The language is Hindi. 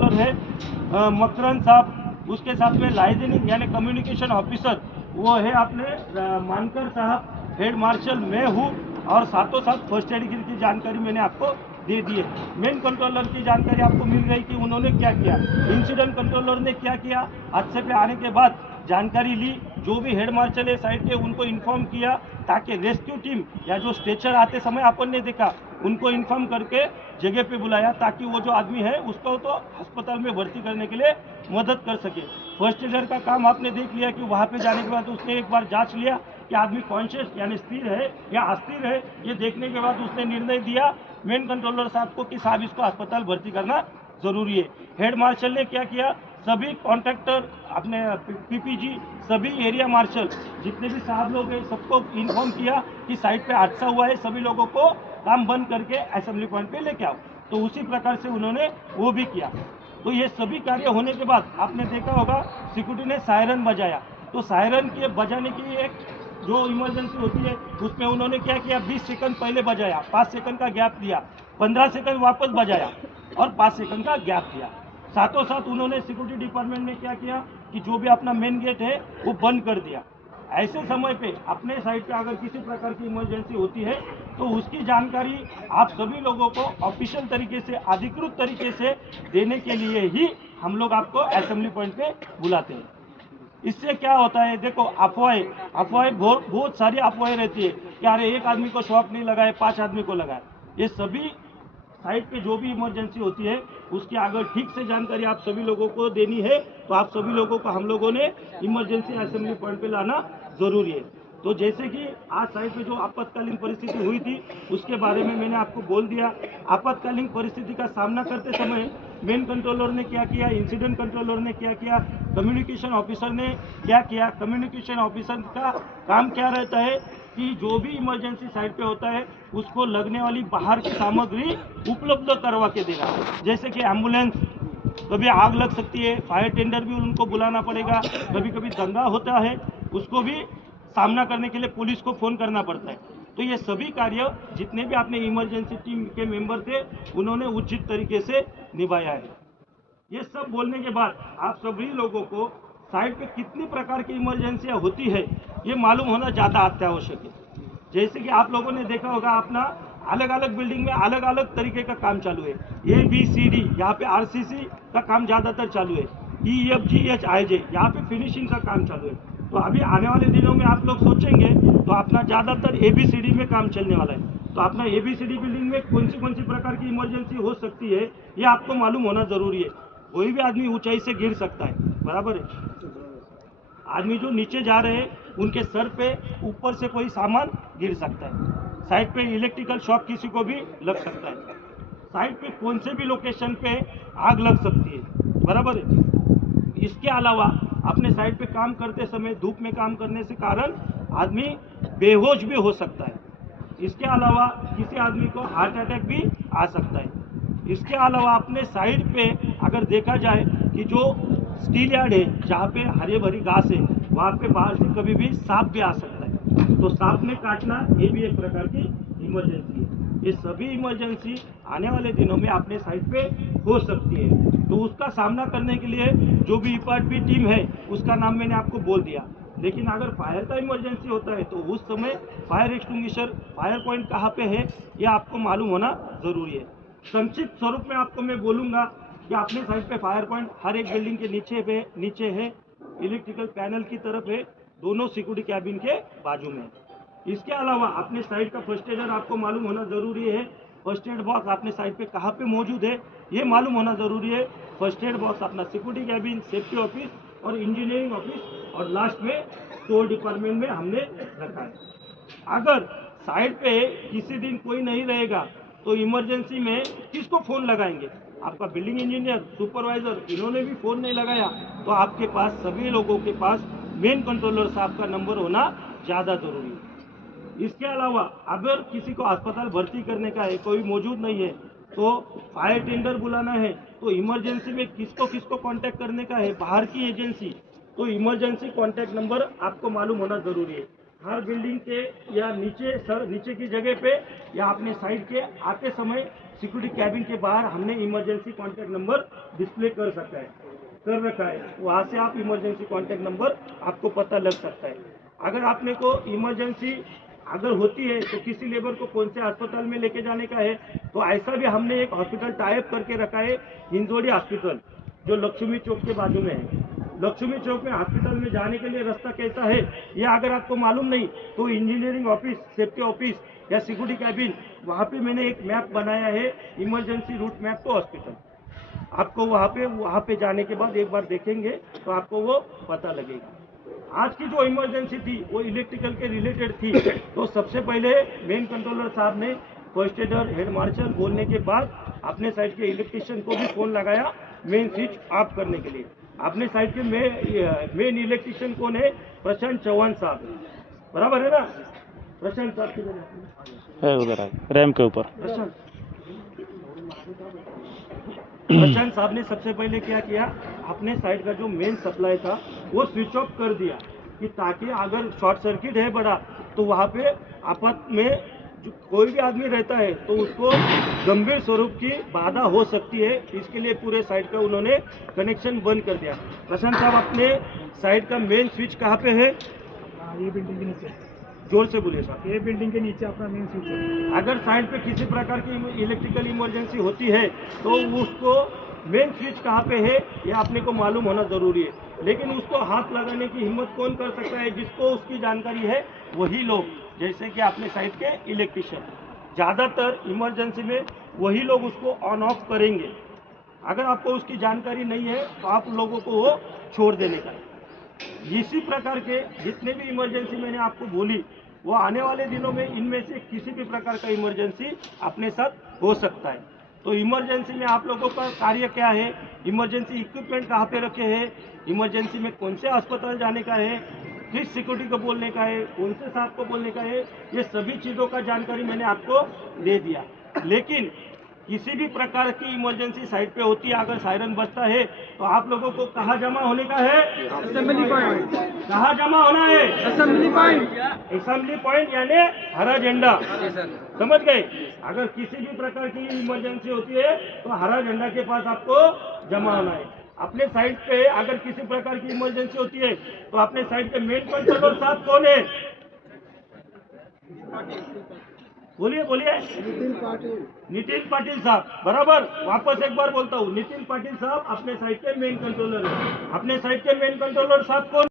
कंट्रोलर है मकरन साहब, उसके साथ में लाइजनिंग यानी कम्युनिकेशन ऑफिसर वो है अपने मानकर साहब, हेड मार्शल मैं हूँ, और साथों साथ फर्स्ट एड की जानकारी मैंने आपको दे दी है। मेन कंट्रोलर की जानकारी आपको मिल गई कि उन्होंने क्या किया, इंसिडेंट कंट्रोलर ने क्या किया, हादसे पे आने के बाद जानकारी ली, जो भी हेड मार्शल है साइड के उनको इन्फॉर्म किया, ताकि रेस्क्यू टीम या जो स्ट्रेचर आते समय अपन ने देखा उनको इन्फॉर्म करके जगह पे बुलाया, ताकि वो जो आदमी है उसको तो अस्पताल में भर्ती करने के लिए मदद कर सके। फर्स्ट एडर का काम आपने देख लिया कि वहाँ पे जाने के बाद उसने एक बार जांच लिया कि आदमी कॉन्शियस यानी स्थिर है या अस्थिर है, ये देखने के बाद उसने निर्णय दिया मेन कंट्रोलर साहब को कि साहब इसको अस्पताल भर्ती करना जरूरी है। हेड मार्शल ने क्या किया, सभी कॉन्ट्रैक्टर अपने पीपीजी सभी एरिया मार्शल जितने भी साहब लोग हैं सबको इन्फॉर्म किया कि साइड पे हादसा हुआ है, सभी लोगों को काम बंद करके असेंबली पॉइंट पे लेके आओ। तो उसी प्रकार से उन्होंने वो भी किया। तो ये सभी कार्य होने के बाद आपने देखा होगा सिक्योरिटी ने सायरन बजाया, तो सायरन के बजाने की एक जो इमरजेंसी होती है उसमें उन्होंने क्या किया, 20 सेकंड पहले बजाया, 5 सेकंड का गैप दिया, 15 सेकंड वापस बजाया और 5 सेकंड का गैप दिया। साथों साथ उन्होंने सिक्योरिटी डिपार्टमेंट ने क्या किया कि जो भी अपना मेन गेट है वो बंद कर दिया। ऐसे समय पे अपने साइड पे अगर किसी प्रकार की इमरजेंसी होती है तो उसकी जानकारी आप सभी लोगों को ऑफिशियल तरीके से, अधिकृत तरीके से देने के लिए ही हम लोग आपको असेंबली पॉइंट पे बुलाते हैं। इससे क्या होता है, देखो अफवाहें बहुत सारी अफवाहें रहती है कि अरे एक आदमी को शॉक नहीं लगा है, 5 आदमी को लगा है। ये सभी साइड पे जो भी इमरजेंसी होती है उसकी अगर ठीक से जानकारी आप सभी लोगों को देनी है तो आप सभी लोगों को हम लोगों ने इमरजेंसी असेंबली पॉइंट पे लाना जरूरी है। तो जैसे कि आज साइड पे जो आपातकालीन परिस्थिति हुई थी उसके बारे में मैंने आपको बोल दिया। आपातकालीन परिस्थिति का सामना करते समय मेन कंट्रोलर ने क्या किया, इंसिडेंट कंट्रोलर ने क्या किया, कम्युनिकेशन ऑफिसर ने क्या किया। कम्युनिकेशन ऑफिसर का काम क्या रहता है कि जो भी इमरजेंसी साइड पे होता है उसको लगने वाली बाहर की सामग्री उपलब्ध करवा के देगा। जैसे कि एम्बुलेंस, कभी आग लग सकती है, फायर टेंडर भी उनको बुलाना पड़ेगा, कभी कभी दंगा होता है उसको भी सामना करने के लिए पुलिस को फ़ोन करना पड़ता है। तो ये सभी कार्य जितने भी आपने इमरजेंसी टीम के मेंबर थे उन्होंने उचित तरीके से निभाया है। ये सब बोलने के बाद आप सभी लोगों को साइड पे कितनी प्रकार की इमरजेंसियाँ होती है ये मालूम होना ज़्यादा अत्यावश्यक है। जैसे कि आप लोगों ने देखा होगा अपना अलग अलग बिल्डिंग में अलग अलग तरीके का काम चालू है। ABCD यहाँ पे RCC का काम ज़्यादातर चालू है, EFGHIJ यहाँ पे फिनिशिंग का काम चालू है। तो अभी आने वाले दिनों में आप लोग सोचेंगे तो अपना ज़्यादातर ABCD में काम चलने वाला है। तो अपना ABCD बिल्डिंग में कौन सी प्रकार की इमरजेंसी हो सकती है ये आपको मालूम होना ज़रूरी है। कोई भी आदमी ऊंचाई से गिर सकता है, बराबर है। आदमी जो नीचे जा रहे हैं उनके सर पे ऊपर से कोई सामान गिर सकता है, साइड पे इलेक्ट्रिकल शॉक किसी को भी लग सकता है, साइड पे कौन से भी लोकेशन पे आग लग सकती है, बराबर है। इसके अलावा अपने साइड पे काम करते समय धूप में काम करने से कारण आदमी बेहोश भी हो सकता है। इसके अलावा किसी आदमी को हार्ट अटैक भी आ सकता है। इसके अलावा अपने साइड पे अगर देखा जाए कि जो स्टील यार्ड है जहाँ पे हरी भरी घास है वहाँ पे बाहर से कभी भी सांप भी आ सकता है, तो सांप ने काटना ये भी एक प्रकार की इमरजेंसी है। ये सभी इमरजेंसी आने वाले दिनों में अपने साइड पे हो सकती है। तो उसका सामना करने के लिए जो भी EPATB टीम है उसका नाम मैंने आपको बोल दिया। लेकिन अगर फायर का इमरजेंसी होता है तो उस समय फायर एक्सटिंग्विशर, फायर पॉइंट कहाँ पे है ये आपको मालूम होना ज़रूरी है। संक्षिप्त स्वरूप में आपको मैं बोलूँगा कि अपने साइड पे फायर पॉइंट हर एक बिल्डिंग के नीचे है, इलेक्ट्रिकल पैनल की तरफ है, दोनों सिक्योरिटी कैबिन के बाजू में। इसके अलावा अपने साइड का फर्स्ट एडर आपको मालूम होना ज़रूरी है। फर्स्ट एड बॉक्स अपने साइड पे कहाँ पे मौजूद है ये मालूम होना ज़रूरी है। फर्स्ट एड बॉक्स अपना सिक्योरिटी कैबिन, सेफ्टी ऑफिस और इंजीनियरिंग ऑफिस और लास्ट में स्टोर डिपार्टमेंट में हमने रखा है। अगर साइड पे किसी दिन कोई नहीं रहेगा तो इमरजेंसी में किसको फ़ोन लगाएंगे? आपका बिल्डिंग इंजीनियर, सुपरवाइजर, इन्होंने भी फ़ोन नहीं लगाया तो आपके पास सभी लोगों के पास मेन कंट्रोलर साहब का नंबर होना ज़्यादा ज़रूरी है। इसके अलावा अगर किसी को अस्पताल भर्ती करने का है, कोई मौजूद नहीं है तो फायर टेंडर बुलाना है, तो इमरजेंसी में किसको किसको कांटेक्ट करने का है, बाहर की एजेंसी, तो इमरजेंसी कांटेक्ट नंबर आपको मालूम होना ज़रूरी है। हर बिल्डिंग के या नीचे की जगह पे या अपने साइड के आते समय सिक्योरिटी कैबिन के बाहर हमने इमरजेंसी कॉन्टैक्ट नंबर डिस्प्ले कर रखा है। वहाँ से आप इमरजेंसी कॉन्टैक्ट नंबर आपको पता लग सकता है। अगर आपने को इमरजेंसी अगर होती है तो किसी लेबर को कौन से अस्पताल में लेके जाने का है, तो ऐसा भी हमने एक हॉस्पिटल टाइप करके रखा है, हिंजोड़ी हॉस्पिटल, जो लक्ष्मी चौक के बाजू में है। लक्ष्मी चौक में हॉस्पिटल में जाने के लिए रास्ता कैसा है ये अगर आपको मालूम नहीं तो इंजीनियरिंग ऑफिस, सेफ्टी ऑफिस या सिक्योरिटी कैबिन, वहाँ पे मैंने एक मैप बनाया है, emergency route map to hospital. आपको वहाँ पे जाने के बाद एक बार देखेंगे तो आपको वो पता लगेगा। आज की जो इमरजेंसी थी वो इलेक्ट्रिकल के रिलेटेड थी, तो सबसे पहले मेन कंट्रोलर साहब ने फर्स्ट एडर, हेड मार्शल बोलने के बाद अपने साइड के इलेक्ट्रिशियन को भी फोन लगाया मेन स्विच ऑफ करने के लिए। अपने साइड के मेन इलेक्ट्रिशियन कौन है? प्रशांत चौहान साहब, बराबर है ना? प्रशांत साहब है उधर है रैम के ऊपर। प्रशांत साहब ने सबसे पहले क्या किया, अपने साइड का जो मेन सप्लाई था वो स्विच ऑफ कर दिया, कि ताकि अगर शॉर्ट सर्किट है बड़ा तो वहाँ पे आपात में जो कोई भी आदमी रहता है तो उसको गंभीर स्वरूप की बाधा हो सकती है। इसके लिए पूरे साइड का उन्होंने कनेक्शन बंद कर दिया। प्रशांत साहब, अपने साइड का मेन स्विच कहाँ पे है? ये बिल्डिंग के नीचे, जोर से बोलिए साहब। ये बिल्डिंग के नीचे अपना मेन स्विच है। अगर साइड पे किसी प्रकार की इलेक्ट्रिकल इमरजेंसी होती है तो उसको मेन स्विच कहाँ पे है ये आपने को मालूम होना जरूरी है। लेकिन उसको हाथ लगाने की हिम्मत कौन कर सकता है? जिसको उसकी जानकारी है वही लोग, जैसे कि अपने साइड के इलेक्ट्रिशियन। ज़्यादातर इमरजेंसी में वही लोग उसको ऑन ऑफ करेंगे। अगर आपको उसकी जानकारी नहीं है तो आप लोगों को वो छोड़ देने का। इसी प्रकार के जितने भी इमरजेंसी मैंने आपको बोली, वो आने वाले दिनों में इनमें से किसी भी प्रकार का इमरजेंसी अपने साथ हो सकता है। तो इमरजेंसी में आप लोगों का कार्य क्या है, इमरजेंसी इक्विपमेंट कहाँ पे रखे हैं, इमरजेंसी में कौन से अस्पताल जाने का है, किस सिक्योरिटी को बोलने का है, कौन से साहब को बोलने का है, ये सभी चीज़ों का जानकारी मैंने आपको दे दिया। लेकिन किसी भी प्रकार की इमरजेंसी साइट पे होती है, अगर सायरन बजता है तो आप लोगों को कहाँ जमा होने का है? Assembly point. कहाँ जमा होना है? Assembly point. असेंबली पॉइंट यानी हरा झंडा, समझ गए? अगर किसी भी प्रकार की इमरजेंसी होती है तो हरा झंडा के पास आपको जमा होना है। अपने साइड पे अगर किसी प्रकार की इमरजेंसी होती है तो अपने साइड के मेन कंट्रोलर साहब कौन है? बोलिए बोलिए। नितिन पाटिल साहब, बराबर। वापस एक बार बोलता हूँ, नितिन पाटिल साहब अपने साइड के मेन कंट्रोलर है। अपने साइड के मेन कंट्रोलर साहब कौन?